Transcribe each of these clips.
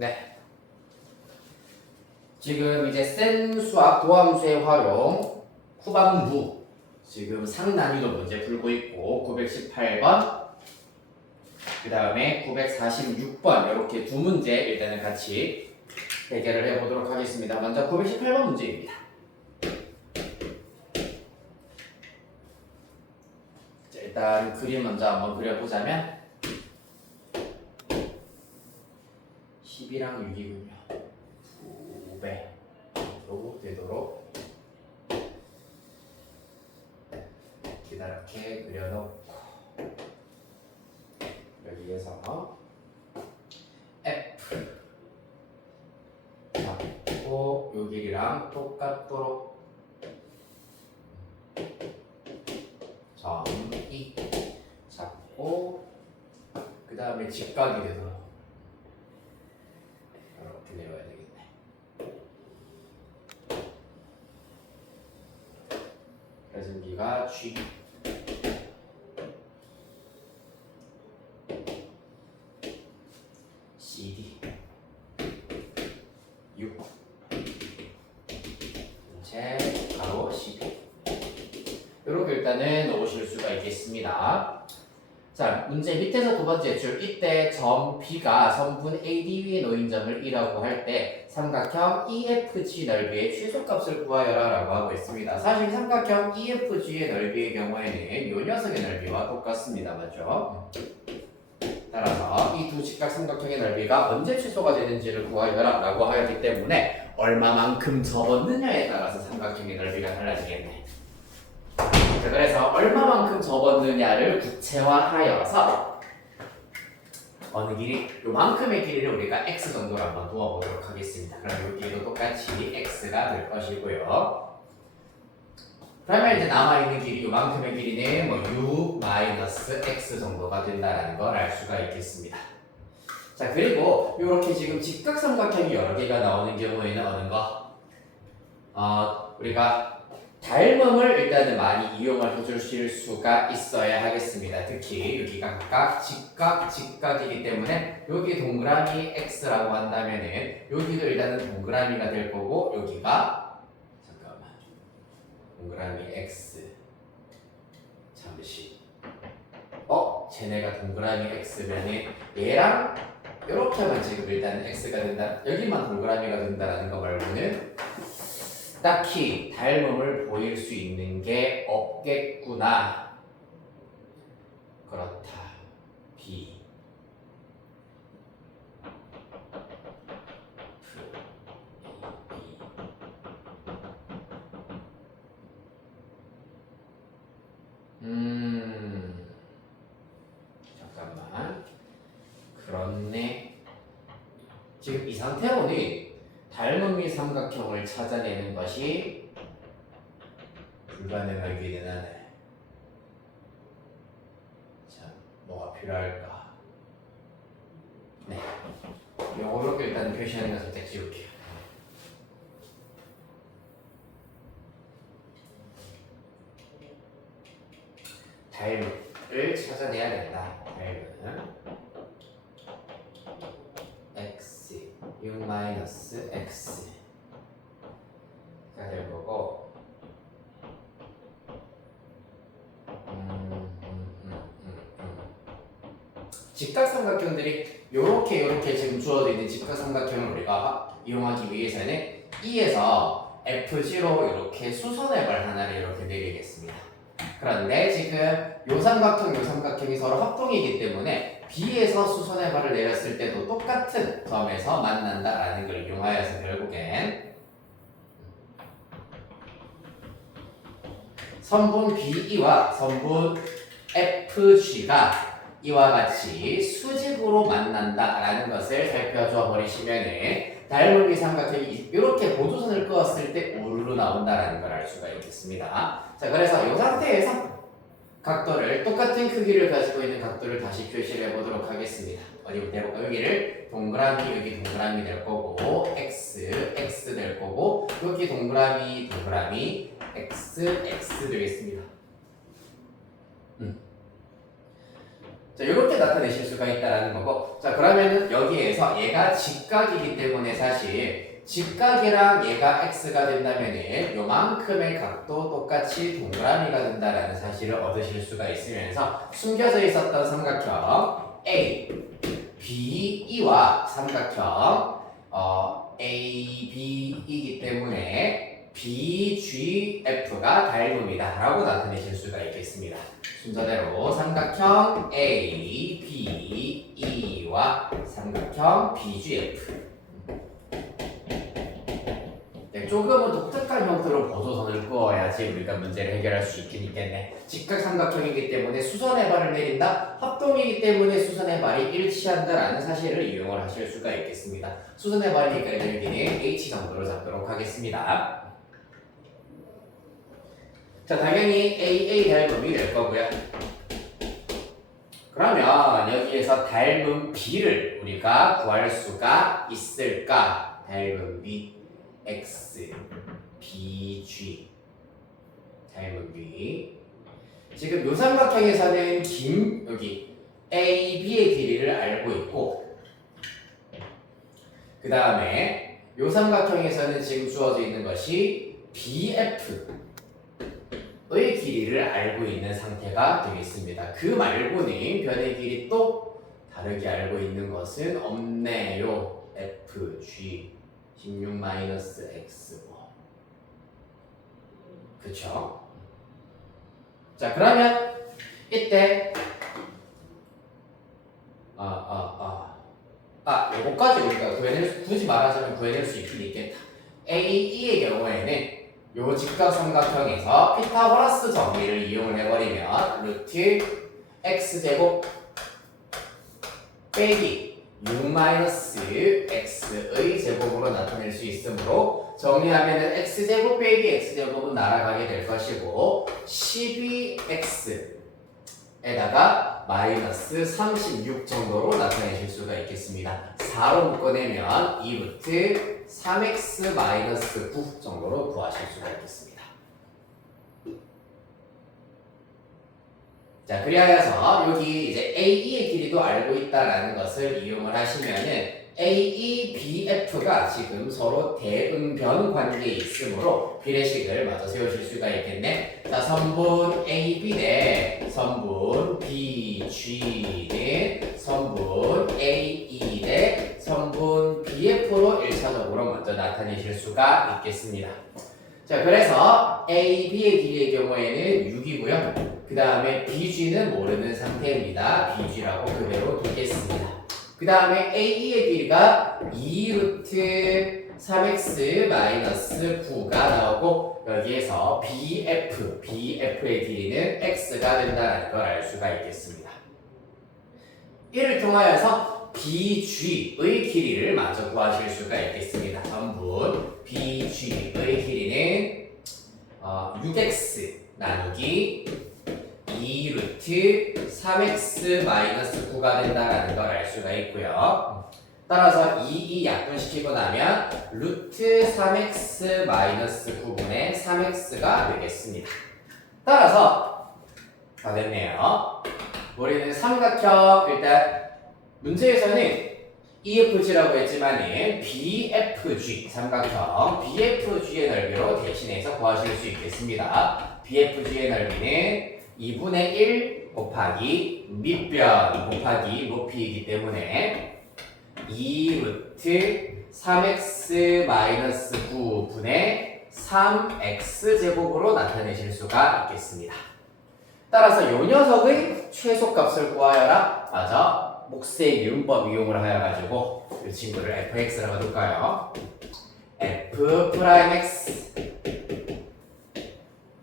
네. 지금 이제 센 수학 도함수의 활용 후반부 지금 상난이도 문제 풀고 있고 918번 그 다음에 946번 이렇게 두 문제 일단은 같이 해결을 해보도록 하겠습니다. 먼저 918번 문제입니다. 자, 일단 그림 먼저 한번 그려보자면 10이랑 6이군요. 900로 되도록 이렇게 그려놓고 여기에서 F 잡고 요 길이랑 똑같도록 점 E 잡고 그 다음에 직각이 되도록 이렇게 내려야 되겠네. 그래서 여기가 G CD 6 전체 가로 12 이렇게 일단은 넣으실 수가 있겠습니다. 자, 문제 밑에서 두 번째 줄 이때 점 B가 선분 AD 위에 놓인 점을 E라고 할 때 삼각형 EFG 넓이의 최소값을 구하여라 라고 하고 있습니다. 사실 삼각형 EFG의 넓이의 경우에는 이 녀석의 넓이와 똑같습니다. 맞죠? 따라서 이 두 직각 삼각형의 넓이가 언제 최소가 되는지를 구하여라 라고 하였기 때문에 얼마만큼 접었느냐에 따라서 삼각형의 넓이가 달라지겠네. 자, 그래서 얼마만큼 접었느냐를 구체화하여서 어느 길이, 요만큼의 길이를 우리가 x 정도로 한번 두어보도록 하겠습니다. 그럼 이 길이도 똑같이 x가 될 것이고요. 그러면 이제 남아있는 길이, 요만큼의 길이는 뭐 u-x 정도가 된다는 걸 알 수가 있겠습니다. 자, 그리고 이렇게 지금 직각삼각형이 여러 개가 나오는 경우에는 어느 거? 우리가 닮음을 일단은 많이 이용을 해주실 수가 있어야 하겠습니다. 특히 여기가 각각 직각이기 때문에 여기 동그라미 x라고 한다면은 여기도 일단은 동그라미가 될 거고 여기가 잠깐만 동그라미 x 잠시 쟤네가 동그라미 x면은 얘랑 이렇게만 지금 일단은 x가 된다. 여기만 동그라미가 된다라는 거 말고는 딱히 닮음을 보일 수 있는 게 없겠구나. 그렇다. B 잠깐만. 그렇네. 지금 이 상태로는 닮음이 삼각형을 찾아내는 것이 불가능하기는 하네. 자, 뭐가 필요할까? 네. 요렇게 일단 표시하는 거 살짝 지울게요. 닮음을 찾아내야 된다. 닮음 x 6-x가 될 거고 직각삼각형들이 요렇게 지금 주어져 있는 직각삼각형을 우리가 이용하기 위해서는 E에서 Fg로 이렇게 수선앱을 하나를 이렇게 내리겠습니다. 그런데 지금 요 삼각형이 서로 합동이기 때문에 B에서 수선해발을 내렸을 때도 똑같은 점에서 만난다라는 걸 이용하여서 결국엔 선분 BE와 선분 FG가 이와 같이 수직으로 만난다라는 것을 살펴줘 버리시면은 닮음이 삼각형이 이렇게 보조선을 그었을 때 우르르 나온다라는 걸 알 수가 있겠습니다. 자, 그래서 이 상태에서 각도를 똑같은 크기를 가지고 있는 각도를 다시 표시를 해보도록 하겠습니다. 어디부터 해볼까요? 여기를 동그라미, 여기 동그라미 될 거고 x 될 거고 여기 동그라미 x 되겠습니다. 자, 이렇게 나타내실 수가 있다라는 거고, 자, 그러면은 여기에서 얘가 직각이기 때문에 사실 직각이랑 얘가 x가 된다면은 요만큼의 각도 똑같이 동그라미가 된다라는 사실을 얻으실 수가 있으면서 숨겨져 있었던 삼각형 A, B, E와 삼각형 A, B이기 때문에 B, G, F가 닮음이다 라고 나타내실 수가 있겠습니다. 순서대로 삼각형 A, B, E와 삼각형 B, G, F. 네, 조금은 독특한 형태로 보조선을 그어야지 우리가 문제를 해결할 수 있긴 있겠네. 직각 삼각형이기 때문에 수선의 발을 내린다. 합동이기 때문에 수선의 발이 일치한다라는 사실을 이용을 하실 수가 있겠습니다. 수선의 발이니까 여기는 H 정도로 잡도록 하겠습니다. 자, 당연히 AA 닮음이 될 거고요. 그러면 여기에서 닮음 B를 우리가 구할 수가 있을까? 닮음 B X, B, G 닮은 B. 지금 요 삼각형에서는 여기 A, B의 길이를 알고 있고, 그 다음에 요 삼각형에서는 지금 주어져 있는 것이 BF의 길이를 알고 있는 상태가 되겠습니다. 그 말고는 변의 길이 또 다르게 알고 있는 것은 없네요. F, G 16-x5. 그쵸? 자, 그러면 이때 요거까지 우리가 굳이 말하자면 구해낼 수 있긴 있겠다. AE의 경우에는 요 직각 삼각형에서 피타고라스 정리를 이용을 해버리면 루트 x제곱 빼기 6-x의 제곱으로 나타낼 수 있으므로 정리하면은 x제곱 빼기 x제곱은 날아가게 될 것이고 12x에다가 마이너스 36 정도로 나타내실 수가 있겠습니다. 4로 묶어내면 2루트 3x 마이너스 9 정도로 구하실 수가 있겠습니다. 자, 그리하여서 여기 이제 AE의 길이도 알고 있다라는 것을 이용을 하시면은 AE, BF가 지금 서로 대응변 관계에 있으므로 비례식을 마저 세우실 수가 있겠네. 자, 선분 AB 대 선분 BG 대 선분 AE 대 선분 BF로 1차적으로 먼저 나타내실 수가 있겠습니다. 자, 그래서 AB의 길이의 경우에는 6이고요. 그 다음에 BG는 모르는 상태입니다. BG라고 그대로 두겠습니다. 그 다음에 AE의 길이가 2루트 3x 마이너스 9가 나오고 여기에서 BF의 길이는 x가 된다는 걸 알 수가 있겠습니다. 이를 통하여서 BG의 길이를 마저 구하실 수가 있겠습니다. 전분 BG의 길이는 6x 나누기 2루트 3x 마이너스 9가 된다는 걸 알 수가 있고요. 따라서 2 약분시키고 나면 루트 3x 마이너스 9분의 3x가 되겠습니다. 따라서 다 됐네요. 우리는 삼각형 일단 문제에서는 EFG라고 했지만은 BFG 삼각형 BFG의 넓이로 대신해서 구하실 수 있겠습니다. BFG의 넓이는 2분의 1 곱하기 밑변 곱하기 높이이기 때문에 2루트 3x 마이너스 9분의 3x 제곱으로 나타내실 수가 있겠습니다. 따라서 요 녀석의 최소값을 구하여라. 맞아. 몫의 미분법 이용을 하여가지고 이 친구를 fx라고 둘까요? f'x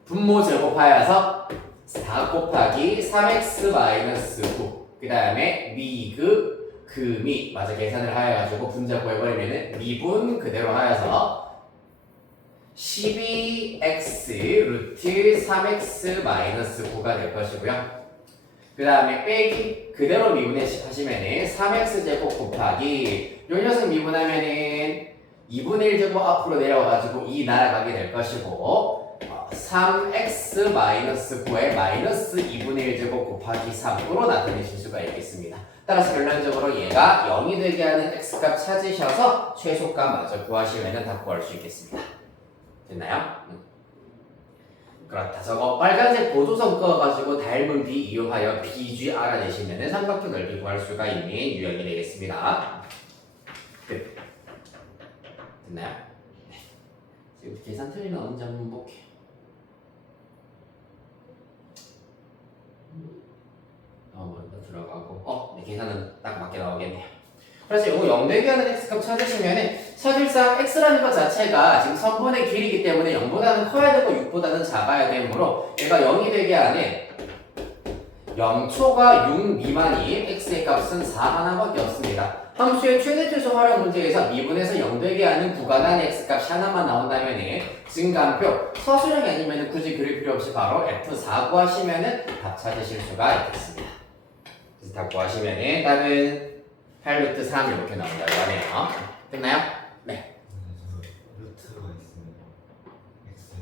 분모 제곱하여서 4 곱하기 3x 마이너스 9. 그 다음에 미그 금이 맞아 계산을 하여가지고 분자 구해버리면은 미분 그대로 하여서 12x 루트 3x 마이너스 9가 될 것이고요. 그 다음에 빼기 그대로 미분하시면은 3x 제곱 곱하기 요 녀석 미분하면은 2분의 1 제곱 앞으로 내려와가지고 2 날아가게 될 것이고 3x-9의 마이너스 2분의 1제곱 곱하기 3으로 나타내실 수가 있겠습니다. 따라서 결론적으로 얘가 0이 되게 하는 x값 찾으셔서 최소값마저 구하시면 다 구할 수 있겠습니다. 됐나요? 그렇다. 저거 빨간색 보조선 꺼가지고 닮은 b 이용하여 bg 알아내시면 삼각형 넓이 구할 수가 있는 유형이 되겠습니다. 끝. 됐나요? 네. 지금 계산 틀리면 언제 한번 볼게요. 먼저 들어가고 네, 계산은 딱 맞게 나오겠네요. 그래서 이거 0 되게 하는 x값 찾으시면은 사실상 x라는 것 자체가 지금 선분의 길이기 때문에 0보다는 커야 되고 6보다는 작아야 되므로 얘가 0이 되게 하는 0초가 6 미만인 x의 값은 4 하나밖에 없습니다. 함수의 최대 최소 활용 문제에서 미분에서 0 되게 하는 구간한 x값이 하나만 나온다면 증가표 서술형이 아니면 굳이 그릴 필요 없이 바로 F4 구하시면 답 찾으실 수가 있겠습니다. 그래서 답 구하시면 답은 8루트 3 이렇게 나온다고 하네요. 됐나요? 네. 루트가 있으면 x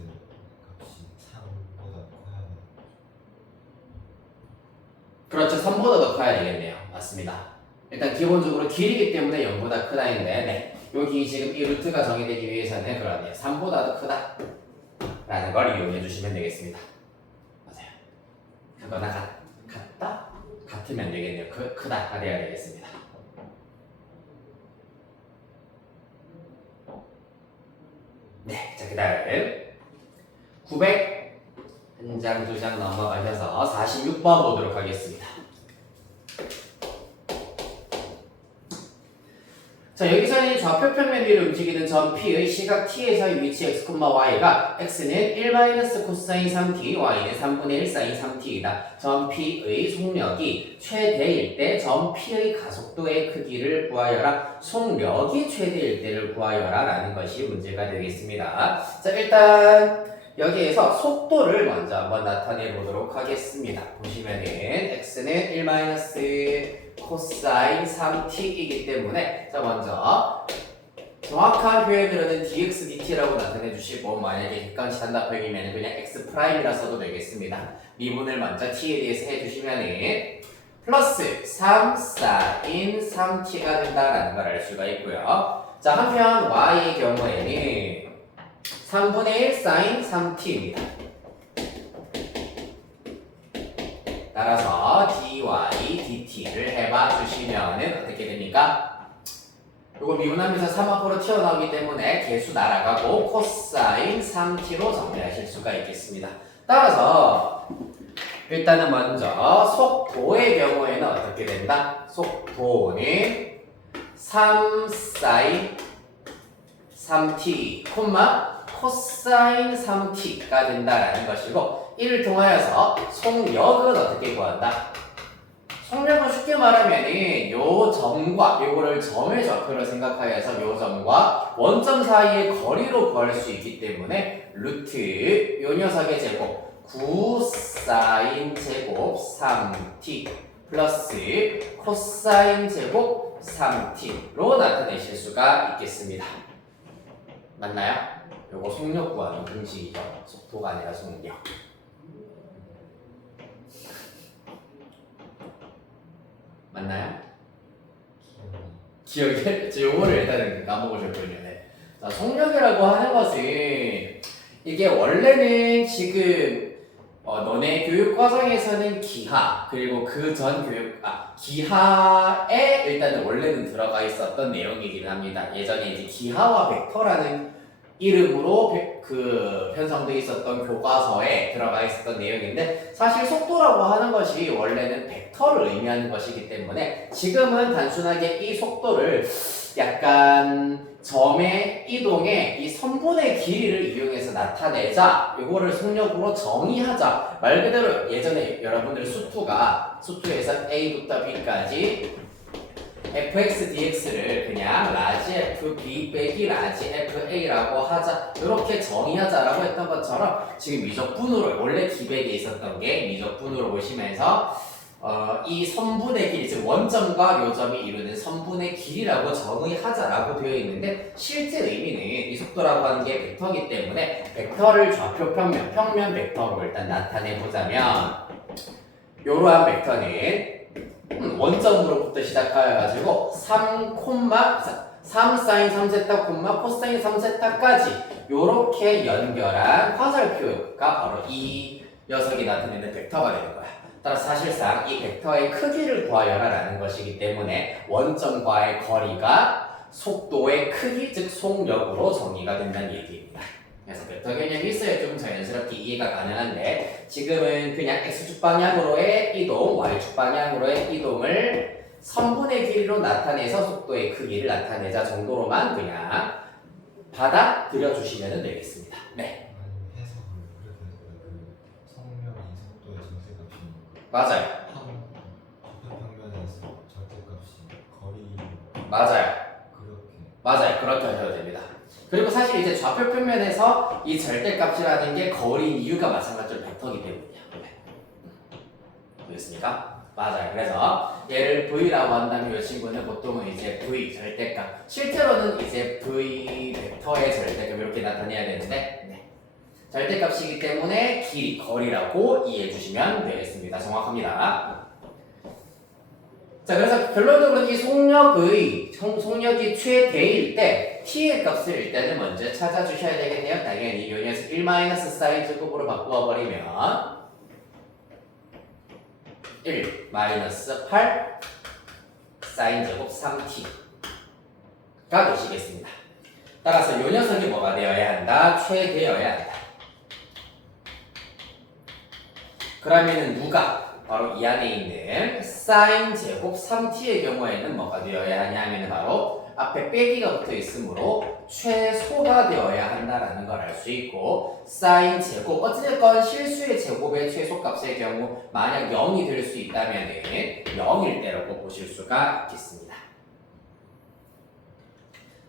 값이 3보다 커야 하나? 그렇죠. 3보다 더 커야 되겠네요. 맞습니다. 일단 기본적으로 길이기 때문에 0보다 크다인데 네. 여기 지금 이 루트가 정의되기 위해서는 그러네요. 3보다 더 크다 라는 걸 이용해 주시면 되겠습니다. 맞아요. 그거나 같다? 같으면 되겠네요. 크다 하려야 되겠습니다. 네, 자, 그 다음 900 한 장, 두 장 넘어가셔서 46번 보도록 하겠습니다. 자, 여기서는 좌표 평면 위로 움직이는 점 P의 시각 T에서의 위치 x, y가 x는 1 코사인 3t, y는 3분의 1 사인 3t이다. 점 P의 속력이 최대일 때 점 P의 가속도의 크기를 구하여라. 속력이 최대일 때를 구하여라 라는 것이 문제가 되겠습니다. 자, 일단 여기에서 속도를 먼저 한번 나타내 보도록 하겠습니다. 보시면은 x는 1 코사인 3t이기 때문에 자 먼저 정확한 표현으로는 dx dt라고 나타내 주시고 만약에 객관식 단답형이면 그냥 x'이라 써도 되겠습니다. 미분을 먼저 t에 대해서 해주시면은 플러스 3 사인 3t가 된다라는 걸 알 수가 있고요. 자 한편 y의 경우에는 3분의 1 사인 3t입니다. 따라서 dy, dt를 해봐 주시면 어떻게 됩니까? 이거 미분하면서 3 앞으로 튀어나오기 때문에 개수 날아가고 코사인 3t로 정리하실 수가 있겠습니다. 따라서 일단은 먼저 속도의 경우에는 어떻게 된다? 속도는 3 사인 3t, 코사인 3t가 된다라는 것이고 이를 통하여서 속력은 어떻게 구한다? 속력은 쉽게 말하면은 요 점과 요거를 점의 좌표로 생각하여서 요 점과 원점 사이의 거리로 구할 수 있기 때문에 루트 요 녀석의 제곱 9 사인 제곱 3t 플러스 코사인 제곱 3t로 나타내실 수가 있겠습니다. 맞나요? 요거 속력 구하는 공식이죠. 속도가 아니라 속력. 맞나요? 기억이 요거를 일단은 까먹으셨군요. 네. 자, 속력이라고 하는 것은 이게 원래는 지금 너네 교육 과정에서는 기하 그리고 그 전 기하에 일단은 원래는 들어가 있었던 내용이긴 합니다. 예전에 이제 기하와 벡터라는 이름으로 그 편성되어 있었던 교과서에 들어가 있었던 내용인데 사실 속도라고 하는 것이 원래는 벡터를 의미하는 것이기 때문에 지금은 단순하게 이 속도를 약간 점의 이동에 이 선분의 길이를 이용해서 나타내자 요거를 속력으로 정의하자 말 그대로 예전에 여러분들 수투에서 A부터 B까지 fx dx를 그냥 라지 fb 빼기 라지 fa라고 하자 이렇게 정의하자라고 했던 것처럼 지금 미적분으로 원래 기백에 있었던 게 미적분으로 오시면서 이 선분의 길이, 즉 원점과 요점이 이루는 선분의 길이라고 정의하자라고 되어 있는데 실제 의미는 이 속도라고 하는 게 벡터이기 때문에 벡터를 좌표 평면, 평면 벡터로 일단 나타내 보자면 이러한 벡터는 원점으로부터 시작하여가지고 3, 3 사인 3세타 콤마 코사인 3세타까지 요렇게 연결한 화살표가 바로 이 녀석이 나타내는 벡터가 되는 거야. 따라서 사실상 이 벡터의 크기를 구하여라라는 것이기 때문에 원점과의 거리가 속도의 크기, 즉 속력으로 정의가 된다는 얘기입니다. 그래서 벡터 개념이 있어야 좀 자연스럽게 이해가 가능한데 지금은 그냥 x축 방향으로의 이동, y축 방향으로의 이동을 선분의 길이로 나타내서 속도의 크기를 나타내자 정도로만 그냥 받아들여 주시면 되겠습니다. 네. 아니 해석을 그렇게 그 성명이 속도의 절대값이니까 맞아요. 좌표 평면에서 절대값이 거리 맞아요. 그렇게 맞아요. 그렇게 하셔도 됩니다. 그리고 사실 이제 좌표 평면에서 이 절대값이라는 게 거리인 이유가 마찬가지로 벡터이기 때문이에요. 되겠습니까? 맞아요. 그래서 얘를 V라고 한다면 이 친구는 보통은 이제 V 절대값. 실제로는 이제 V 벡터의 절대값 이렇게 나타내야 되는데 네. 절대값이기 때문에 길이, 거리라고 이해해 주시면 되겠습니다. 정확합니다. 자, 그래서 결론적으로 이 속력이 최대일 때 t의 값을 일단은 먼저 찾아주셔야 되겠네요. 당연히 요 녀석 1 사인 제곱으로 바꾸어 버리면 1 8 사인 제곱 3t가 되시겠습니다. 따라서 요 녀석이 뭐가 되어야 한다? 최대여야 한다. 그러면은 누가? 바로 이 안에 있는 사인 제곱 3t의 경우에는 뭐가 되어야 하냐면 바로 앞에 빼기가 붙어 있으므로 최소가 되어야 한다라는 걸 알 수 있고 사인 제곱 어찌됐건 실수의 제곱의 최소값의 경우 만약 0이 될 수 있다면 0일 때라고 보실 수가 있겠습니다.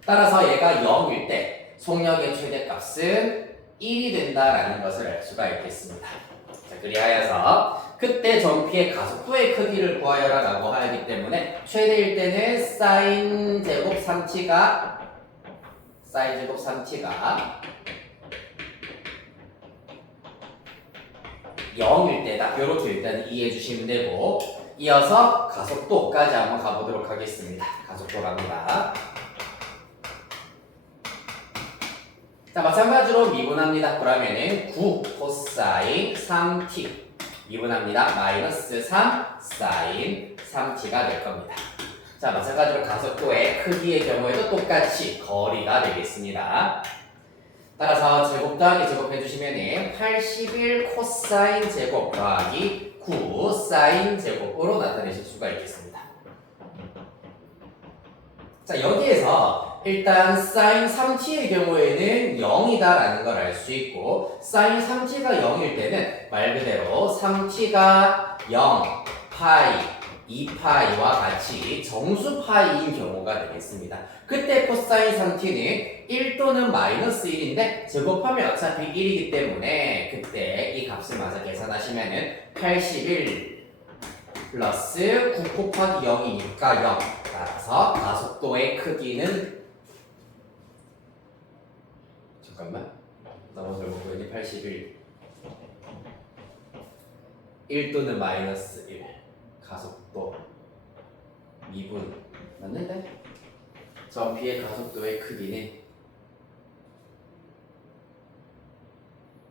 따라서 얘가 0일 때 속력의 최대값은 1이 된다라는 것을 알 수가 있겠습니다. 자, 그리하여서 그때 전피의 가속도의 크기를 구하여라 라고 하기 때문에 최대일 때는 사인 제곱 3t가 0일 때다. 요렇게 일단 이해해 주시면 되고 이어서 가속도까지 한번 가보도록 하겠습니다. 가속도 갑니다. 자, 마찬가지로 미분합니다. 그러면은 9 코사인 3t 미분합니다. 마이너스 3 사인 3t가 될 겁니다. 자, 마찬가지로 가속도의 크기의 경우에도 똑같이 거리가 되겠습니다. 따라서 제곱 더하기 제곱 해주시면 81 코사인 제곱 더하기 9 사인 제곱으로 나타내실 수가 있겠습니다. 자, 여기에서 일단 사인 3t의 경우에는 0이다라는 걸 알 수 있고 사인 3t가 0일 때는 말 그대로 3t가 0, 파이, 2파이와 같이 정수 파이인 경우가 되겠습니다. 그때 코사인 3t는 1 또는 마이너스 1인데 제곱하면 어차피 1이기 때문에 그때 이 값을 마저 계산하시면은 81 플러스 9 곱하기 0이니까 0. 따라서 가속도의 크기는 잠깐만 너무 잘못 보이니 81 1 또는 마이너스 1 가속도 미분 맞는데? 전피의 가속도의 크기는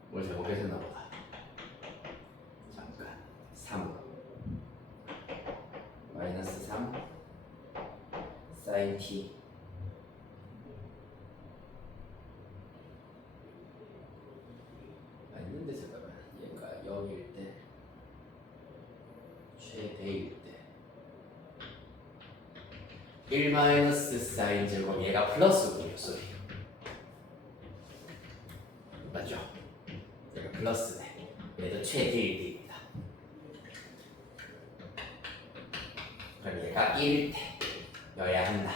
뭘 잘못했나 보다. 잠깐 3 마이너스 3 사인 t 아닌데 잠깐만 얘가 0일 때 최대일 때 1 마이너스 사인 제곱 얘가 플러스군요. 소리 맞죠? 얘가 플러스네. 얘도 최대일 때입니다. 그럼 얘가 1일 때 여야 한다.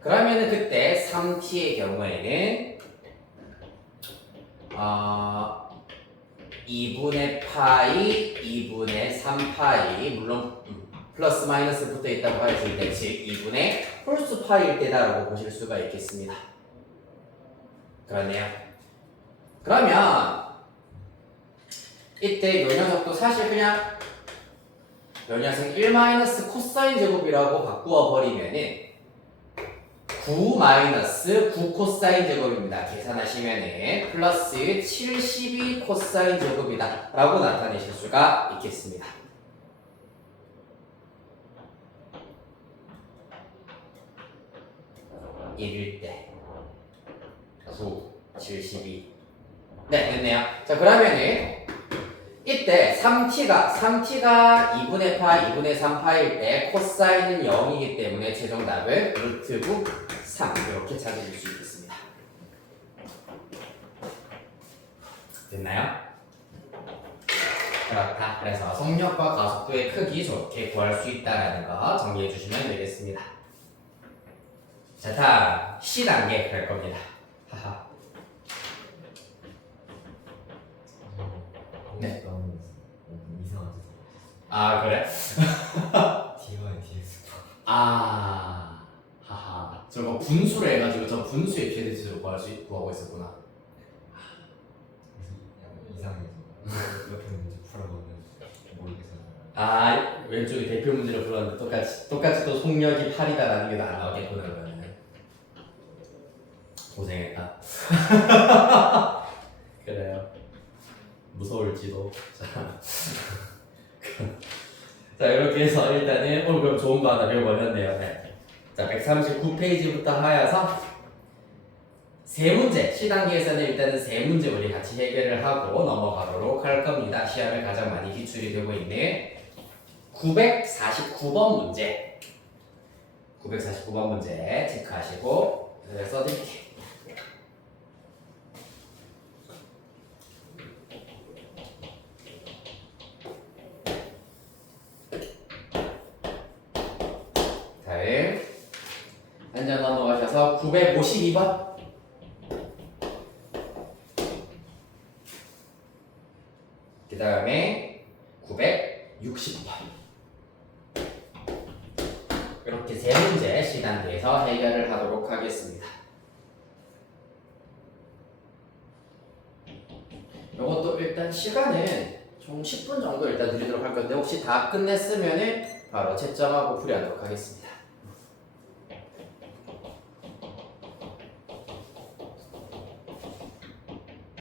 그러면은 그때 3t의 경우에는 2분의 파이 2분의 3파이 물론 플러스 마이너스 붙어 있다고 했을 때 즉 2분의 홀수 파이일 때다라고 보실 수가 있겠습니다. 그렇네요. 그러면 이때 요 녀석도 사실 그냥 요 녀석 1 마이너스 코사인 제곱이라고 바꾸어 버리면은 9 마이너스 9 코사인 제곱입니다. 계산하시면은 플러스 72 코사인 제곱이다 라고 나타내실 수가 있겠습니다. 일일 때 9, 72 네 됐네요. 자 그러면은 이때 3t가 2분의 파 2분의 3파일 때 코사인은 0이기 때문에 최종 답은 루트 9, 3 이렇게 찾으실 수 있겠습니다. 됐나요? 그렇다. 그래서 속력과 가속도의 크기 좋게 구할 수 있다는 거 정리해 주시면 되겠습니다. 자 다음 C단계 갈 겁니다. 하하. 네. 너무 이상하죠. 아 그래? D와 Dx. 아 하하. 저거 분수로 해가지고 저 분수의 최대치를 구하고 있었구나. 그래서 이상해서 옆에 문제 풀어보면 모르겠어요. 아 왼쪽에 대표 문제를 풀었는데 똑같이 또 속력이 8이다라는 게 안 나오겠구나 그러면. 고생했다. 그래요. 무서울지도. 자 이렇게 해서 일단은 오늘 그럼 좋은 거 하나 배워보셨네요. 네. 자 139페이지부터 하여서 세 문제, C단계에서는 일단은 세 문제 우리 같이 해결을 하고 넘어가도록 할 겁니다. 시험에 가장 많이 기출이 되고 있는 949번 문제 949번 문제 체크하시고 써드릴게요. 다음 한장 넘어가셔서 952번 그 다음에 960번 이렇게 세 문제 C단계에서 해결을 하도록 하겠습니다. 이것도 일단 시간은 총 10분 정도 일단 드리도록 할 건데 혹시 다 끝냈으면은 바로 채점하고 풀이하도록 하겠습니다.